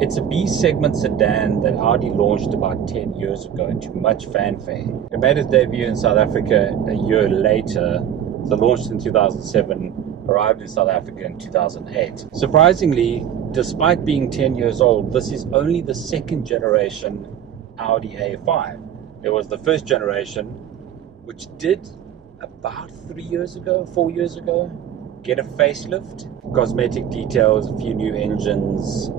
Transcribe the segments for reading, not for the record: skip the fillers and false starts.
It's a B-segment sedan that Audi launched about 10 years ago to much fanfare. It made its debut in South Africa a year later, so launched in 2007, arrived in South Africa in 2008. Surprisingly, despite being 10 years old, this is only the second generation Audi A5. There was the first generation, which did about 4 years ago, get a facelift, cosmetic details, a few new engines,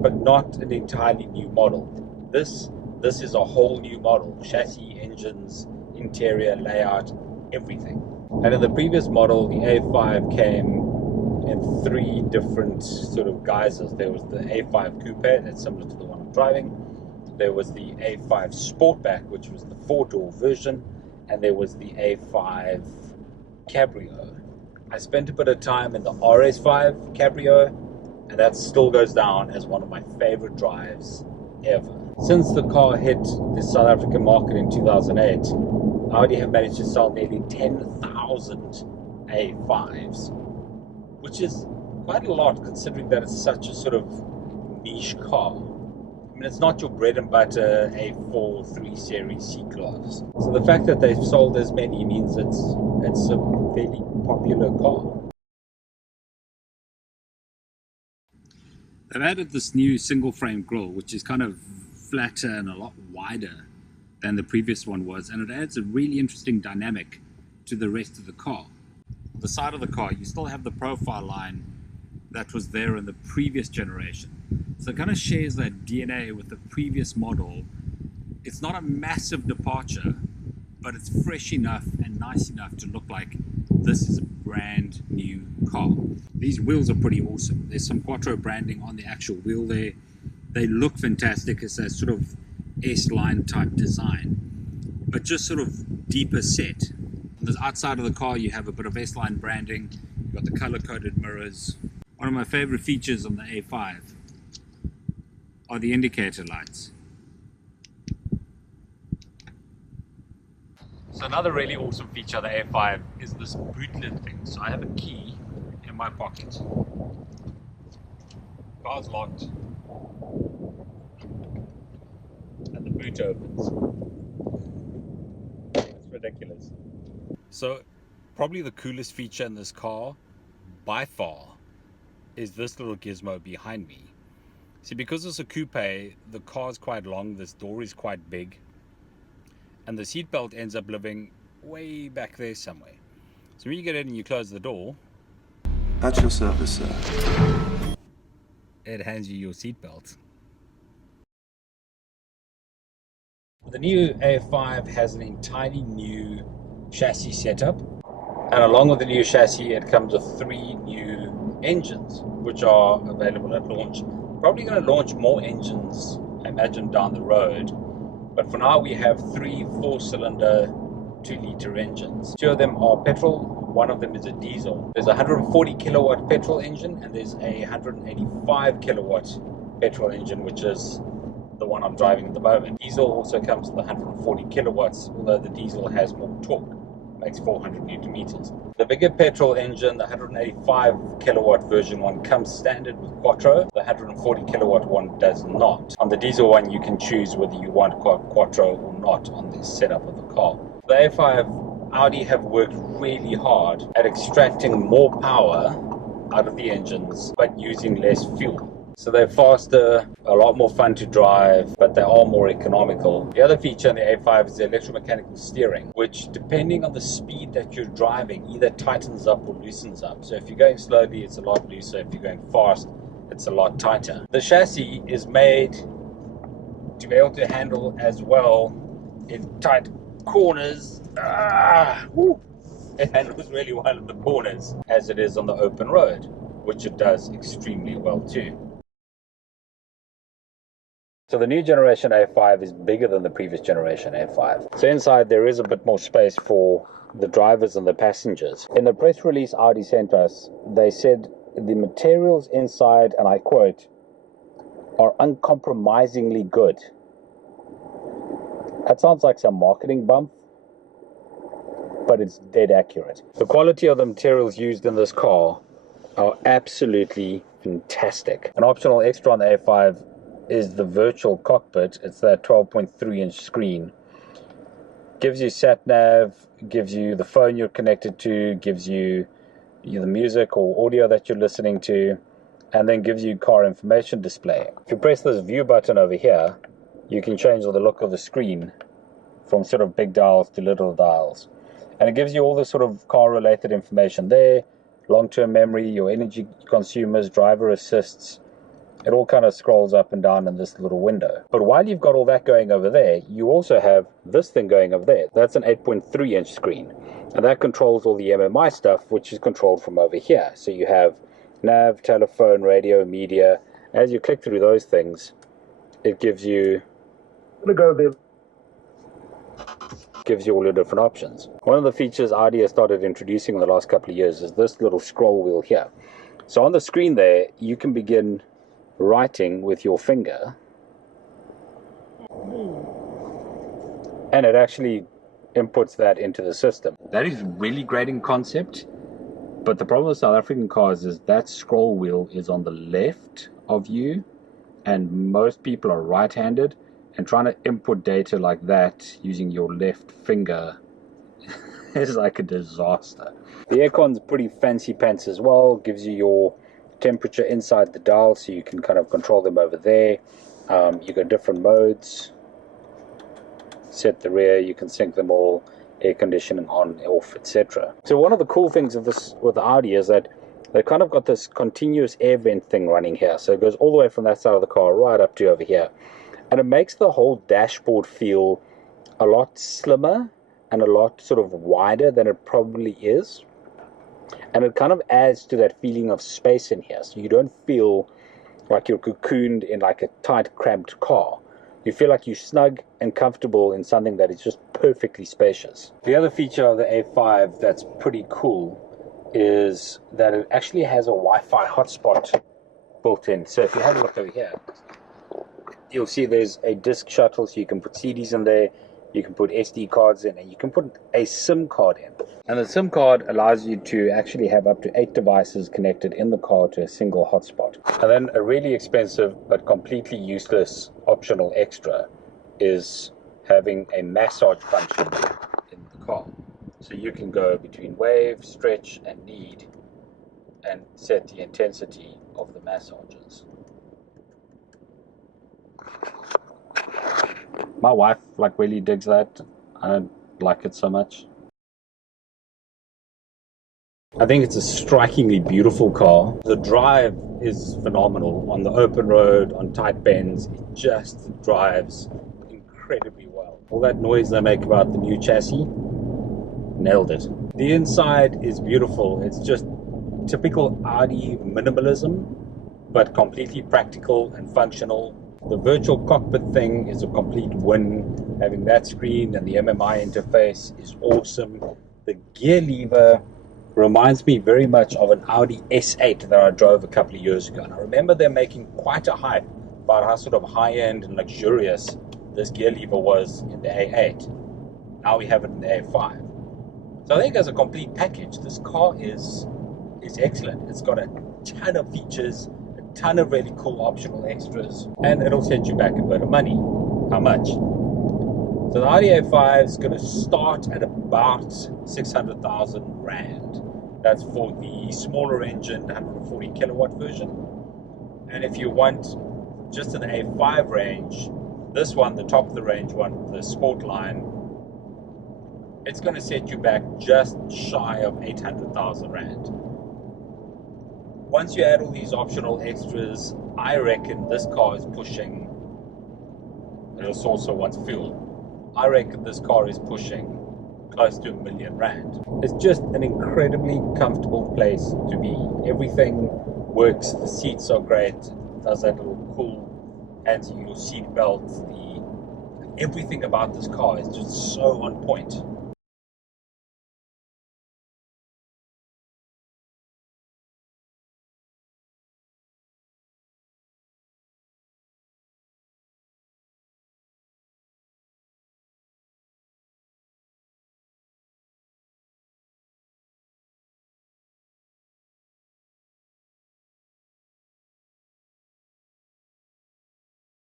but not an entirely new model. This is a whole new model. Chassis, engines, interior, layout, everything. And in the previous model, the A5 came in 3 different sort of guises. There was the A5 Coupe, that's similar to the one I'm driving. There was the A5 Sportback, which was the 4-door version. And there was the A5 Cabrio. I spent a bit of time in the RS5 Cabrio, and that still goes down as one of my favorite drives ever. Since the car hit the South African market in 2008, Audi have managed to sell nearly 10,000 A5s, which is quite a lot considering that it's such a sort of niche car. I mean, it's not your bread and butter A4 3 Series C-Class. So the fact that they've sold as many means it's a fairly popular car. They've added this new single frame grille, which is kind of flatter and a lot wider than the previous one was, and it adds a really interesting dynamic to the rest of the car. On the side of the car, you still have the profile line that was there in the previous generation. So it kind of shares that DNA with the previous model. It's not a massive departure, but it's fresh enough and nice enough to look like this is a brand new car. These wheels are pretty awesome. There's some Quattro branding on the actual wheel there. They look fantastic. It's a sort of S-line type design, but just sort of deeper set. On the outside of the car, you have a bit of S-line branding. You've got the color-coded mirrors. One of my favorite features on the A5 are the indicator lights. So another really awesome feature of the A5 is this boot lid thing. So I have a key in my pocket. Car's locked. And the boot opens. It's ridiculous. So probably the coolest feature in this car by far is this little gizmo behind me. See, because it's a coupe, the car's quite long, this door is quite big, and the seatbelt ends up living way back there somewhere. So when you get in and you close the door, at your service, sir. It hands you your seatbelt. The new A5 has an entirely new chassis setup, and along with the new chassis, it comes with 3 new engines, which are available at launch. Probably going to launch more engines, I imagine, down the road. But for now, we have 3 4-cylinder 2-liter engines. 2 of them are petrol, 1 of them is a diesel. There's a 140 kilowatt petrol engine, and there's a 185 kilowatt petrol engine, which is the one I'm driving at the moment. Diesel also comes with 140 kilowatts, although the diesel has more torque, makes 400 newton meters. The bigger petrol engine, the 185 kilowatt version one, comes standard with Quattro. The 140 kilowatt one does not. On the diesel one, you can choose whether you want Quattro or not on the setup of the car. The A5 Audi have worked really hard at extracting more power out of the engines, but using less fuel. So they're faster, a lot more fun to drive, but they are more economical. The other feature on the A5 is the electromechanical steering, which, depending on the speed that you're driving, either tightens up or loosens up. So if you're going slowly, it's a lot looser. If you're going fast, it's a lot tighter. The chassis is made to be able to handle as well in tight corners. It handles really well in the corners as it is on the open road, which it does extremely well too. So the new generation A5 is bigger than the previous generation A5. So inside there is a bit more space for the drivers and the passengers. In the press release Audi sent us, they said the materials inside, and I quote, are uncompromisingly good. That sounds like some marketing bump, but it's dead accurate. The quality of the materials used in this car are absolutely fantastic. An optional extra on the A5 is the virtual cockpit. It's that 12.3-inch screen. Gives you sat nav, gives you the phone you're connected to, gives you the music or audio that you're listening to, and then gives you car information display. If you press this view button over here, you can change the look of the screen from sort of big dials to little dials. And it gives you all the sort of car related information there, long-term memory, your energy consumers, driver assists. It all kind of scrolls up and down in this little window. But while you've got all that going over there, you also have this thing going over there. That's an 8.3-inch screen. And that controls all the MMI stuff, which is controlled from over here. So you have nav, telephone, radio, media. As you click through those things, it gives you all your different options. One of the features Audi has started introducing in the last couple of years is this little scroll wheel here. So on the screen there, you can begin writing with your finger, and it actually inputs that into the system. That is really great in concept, but the problem with South African cars is that scroll wheel is on the left of you, and most people are right-handed, and trying to input data like that using your left finger is like a disaster. The aircon's pretty fancy pants as well. Gives you your temperature inside the dial, so you can kind of control them over there. You've got different modes. Set the rear, you can sync them all, air conditioning on, off, etc. So one of the cool things of this with the Audi is that they've kind of got this continuous air vent thing running here. So it goes all the way from that side of the car right up to over here. And it makes the whole dashboard feel a lot slimmer and a lot sort of wider than it probably is. And it kind of adds to that feeling of space in here. So you don't feel like you're cocooned in like a tight, cramped car. You feel like you're snug and comfortable in something that is just perfectly spacious. The other feature of the A5 that's pretty cool is that it actually has a Wi-Fi hotspot built in. So if you have a look over here, you'll see there's a disk shuttle, so you can put CDs in there, you can put SD cards in, and you can put a SIM card in. And the SIM card allows you to actually have up to 8 devices connected in the car to a single hotspot. And then a really expensive but completely useless optional extra is having a massage function in the car. So you can go between wave, stretch, and knead and set the intensity of the massages. My wife really digs that. I don't like it so much. I think it's a strikingly beautiful car. The drive is phenomenal. On the open road, on tight bends, it just drives incredibly well. All that noise they make about the new chassis, nailed it. The inside is beautiful. It's just typical Audi minimalism, but completely practical and functional. The virtual cockpit thing is a complete win. Having that screen and the MMI interface is awesome. The gear lever reminds me very much of an Audi S8 that I drove a couple of years ago. And I remember them making quite a hype about how sort of high-end and luxurious this gear lever was in the A8. Now we have it in the A5. So I think as a complete package, this car is excellent. It's got a ton of features, ton of really cool optional extras, and it'll set you back a bit of money. How much? So the Audi A5 is going to start at about 600,000 Rand. That's for the smaller engine 140 kilowatt version. And if you want just an A5 range, this one, the top of the range one, the Sport line, it's going to set you back just shy of 800,000 Rand. Once you add all these optional extras, I reckon this car is pushing, this also wants fuel, I reckon this car is pushing close to R1 million. It's just an incredibly comfortable place to be. Everything works, the seats are great, it does that little cool anti your seat belt, everything about this car is just so on point.